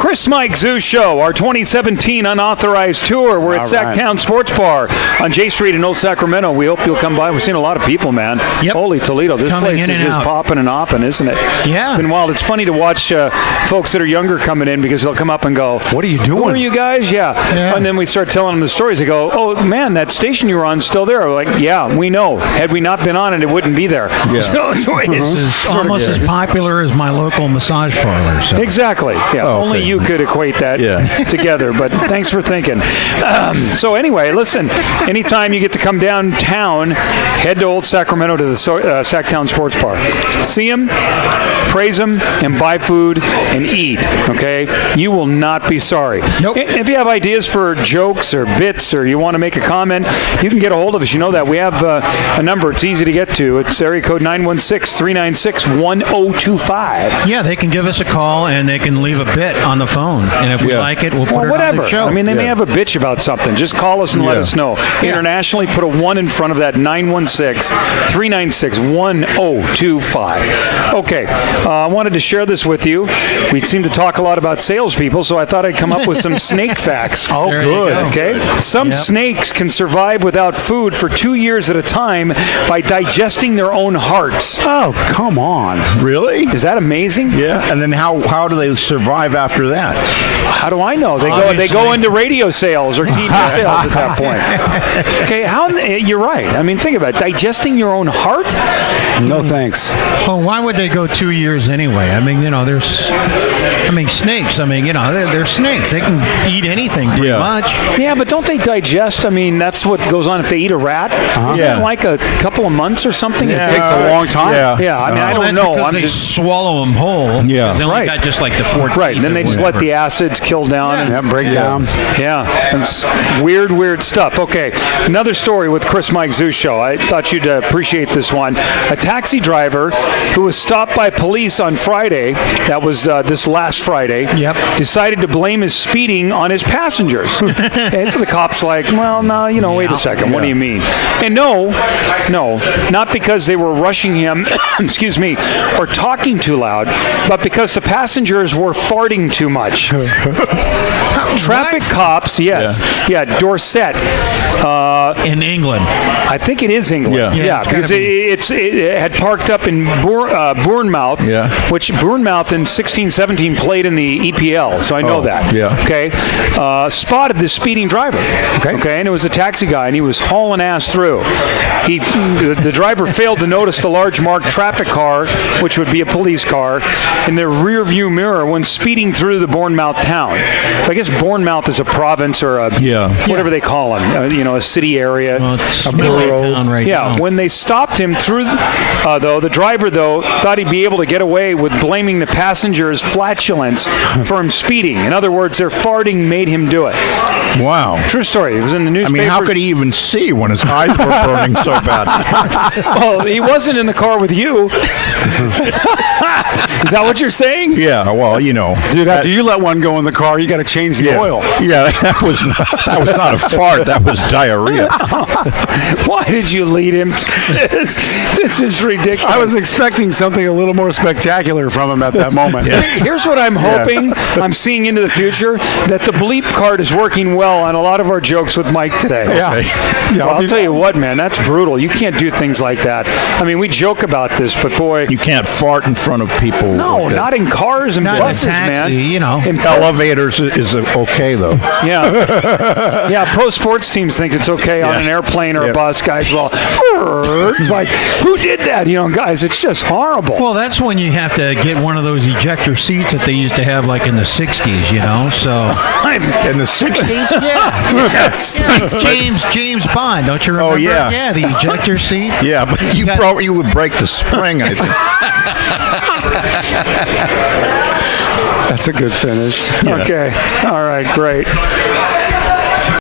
ChrisMikeZoo Show, our 2017 unauthorized tour. We're at Sacktown Sports Bar on J Street in Old Sacramento. We hope you'll come by. We've seen a lot of people, man. Yep. Holy Toledo. This Coming place is just popping and hopping, isn't it? Yeah. It's been wild. It's funny to watch folks that are younger coming in because they'll come up and go, "What are you doing? Who are you guys?" Yeah. And then we start telling them the stories. They go, "Oh, man, that station you were on is still there." We're like, yeah, we know. Had we not been on it, it wouldn't be there. Yeah. So It's almost as popular as my local massage parlor. So. Exactly. Yeah. Only you could equate that together, but thanks for thinking. So anyway, listen, anytime you get to come downtown, head to Old Sacramento to the Sacktown Sports Bar. See them, praise them, and buy food and eat, okay? You will not be sorry. Nope. If you have ideas for jokes or bits or you want to make a comment, you can get a hold of us. You know that. We have a number. It's easy to get to. It's area code 916-396-1025. Yeah, they can give us a call and they can leave a bit on the phone. And if we like it, we'll put it on the show. I mean, they may have a bitch about something. Just call us and let us know. Internationally, put a 1 in front of that, 916-396-1025. Okay, I wanted to share this with you. We seem to talk a lot about salespeople, so I thought I'd come up with some snake facts. Oh, good. Okay. Some snakes can survive without food for 2 years at a time by digesting their own hearts. Oh, come on. Really? Is that amazing? Yeah. And then how do they survive after that? How do I know? They go into radio sales or TV sales at that point. Okay, you're right. I mean, think about it. Digesting your own heart? No thanks. Well, why would they go 2 years anyway? I mean, snakes. I mean, they're snakes. They can eat anything pretty much. Yeah, but don't they digest? I mean, that's what goes on if they eat a rat. Isn't it like a couple of months or something? It takes a long time. Yeah. I mean, I don't know. Because they swallow them whole. Yeah. They only got just like the 4 Right, and then they just let the acids kill down and break down. Yeah, it's weird stuff. Okay, another story with ChrisMikeZoo Show. I thought you'd appreciate this one. A taxi driver who was stopped by police on Friday, that was this last Friday, decided to blame his speeding on his passengers. And so the cop's like, well, no, wait a second. What do you mean? And no, not because they were rushing him, excuse me, or talking too loud, but because the passengers were farting too much. Traffic cops, Dorset. In England. I think it is England. Yeah, because it had parked up in Bournemouth, which Bournemouth in 16-17 played in the EPL, so I know that. Yeah. Okay. Spotted this speeding driver. Okay, and it was a taxi guy, and he was hauling ass through. The driver failed to notice the large marked traffic car, which would be a police car, in the rear view mirror when speeding through the Bournemouth town. So I guess Bournemouth is a province or whatever they call them, a city area. Well, it's a town right now. When they stopped him through, the driver thought he'd be able to get away with blaming the passenger's flatulence for him speeding. In other words, their farting made him do it. Wow. True story. It was in the newspaper. I mean, how could he even see when his eyes were burning so bad? Well, he wasn't in the car with you. Is that what you're saying? Yeah, well, Dude, after you let one go in the car, you got to change the oil. Yeah, that was not a fart. That was diarrhea. Why did you lead him to this? This is ridiculous. I was expecting something a little more spectacular from him at that moment. Here's what I'm hoping. I'm seeing into the future, that the bleep card is working well on a lot of our jokes with Mike today. Yeah. I'll tell you what, man, that's brutal. You can't do things like that. I mean, we joke about this, but boy. You can't fart in front of people. No, not in cars and buses, taxi, man. In elevators is okay, though. Yeah, pro sports teams think it's okay on an airplane or a bus. Guys, it's like, who did that? Guys, it's just horrible. Well, that's when you have to get one of those ejector seats that they used to have like in the 60s, so. In the 60s? James Bond, don't you remember? Oh, yeah. Yeah, the ejector seat. Yeah, but you would break the spring, I think. That's a good finish. Okay. All right, great.